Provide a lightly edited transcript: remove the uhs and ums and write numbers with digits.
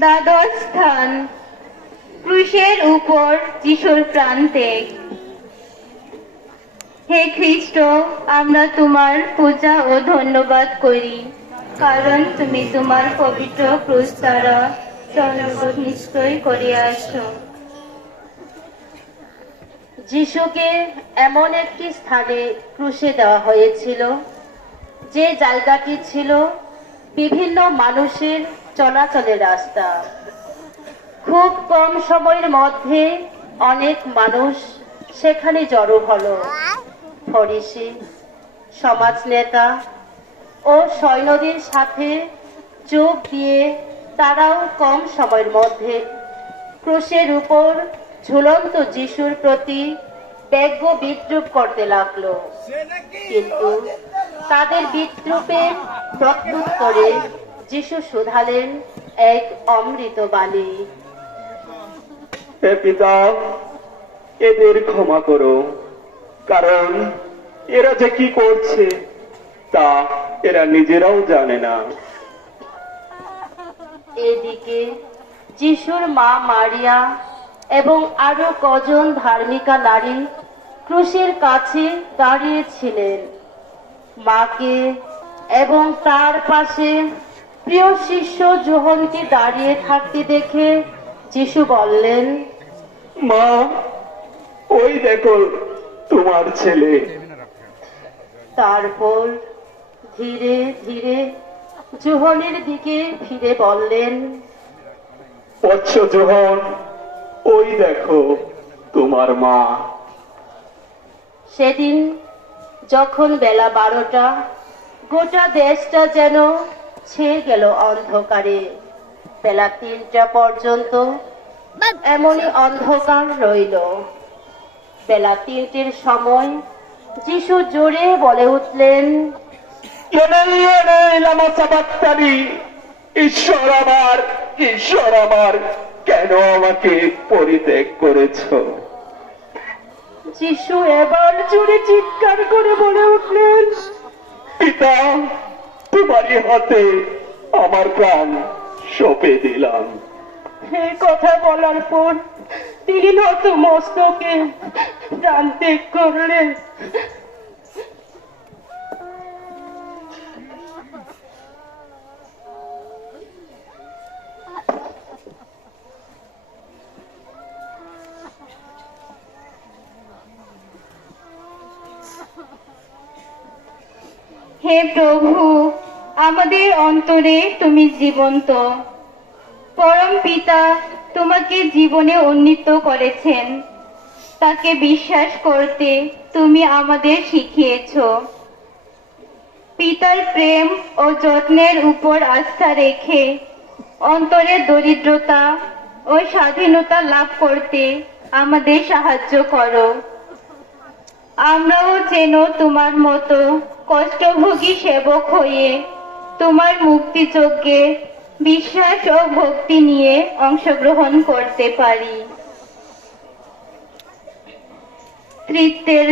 দ্বাদশ স্থান, ক্রুশের উপর যিশুর প্রান্তেক। হে খ্রিস্ট, আমরা তোমার পূজা ও ধন্যবাদ করি, কারণ তুমি তোমার পবিত্র ক্রুশ দ্বারা জনগণ নিশ্চয় করিয়াছ। যিশুকে এমন একটি স্থানে ক্রুশে দেওয়া হয়েছিল যে জায়গাটি ছিল বিভিন্ন মানুষের চলাচলের রাস্তা। খুব কম সময়ের মধ্যে অনেক মানুষ সেখানে জড়ো হলো। ফরিসি, সমাজ নেতা ও সৈন্যদের সাথে যোগ দিয়ে তারাও কম সময়ের মধ্যে ক্রুশের উপর ঝুলন্ত যিশুর প্রতি ব্যঙ্গ বিদ্রুপ করতে লাগলো। কিন্তু তাদের বিদ্রুপের প্রত্যুত্তরে যিশু শুধালেন এক অমৃত বাণী। হে পিতা, এদের ক্ষমা করো, কারণ এরা যে কি করছে তা এরা নিজেরাও জানে না। এদিকে যিশুর মা মারিয়া এবং আরো কজন ধার্মিকা নারী ক্রুশের কাছে দাঁড়িয়েছিলেন। মাকে এবং তার পাশে প্রিয় শিষ্য যোহনকে দাঁড়িয়ে থাকতে দেখে যিশু বললেন, মা, ওই দেখো তোমার ছেলে। তারপর ধীরে ধীরে যোহনের দিকে ফিরে বললেন, বৎস যোহন, ওই দেখো তোমার মা। সেদিন যখন বেলা 12টা, গোটা দেশটা যেন ছেয়ে গেল অন্ধকারে। বেলা 3টা পর্যন্ত এমনই অন্ধকার রইল। বেলা 3টের সময় যিশু জোরে বলে উঠলেন, ঈশ্বর আমার, ঈশ্বর আমার, কেন আমাকে পরিত্যাগ করেছ? যিশু এবার জোরে চিৎকার করে বলে উঠলেন, পিতা, তোমারই হাতে আমার প্রাণ সঁপে দিলাম। এই কথা বলার পর তিনি নত মস্তকে প্রাণ ত্যাগ করলেন। হে প্রভু, আমাদের অন্তরে তুমি জীবন্ত। পরম পিতা তোমাকে জীবনে উন্নীত করেছেন, তাকে বিশ্বাস করতে তুমি আমাদের শিখিয়েছ। পিতার প্রেম ও যত্নের উপর আস্থা রেখে অন্তরে দরিদ্রতা ও স্বাধীনতা লাভ করতে আমাদের সাহায্য করো। আমরাও যেন তোমার মতো কষ্টভোগী সেবক হয়ে তোমার মুক্তিযজ্ঞে বিশ্বাস ও ভক্তি নিয়ে অংশগ্রহণ করতে পারি। তৃতীয়ের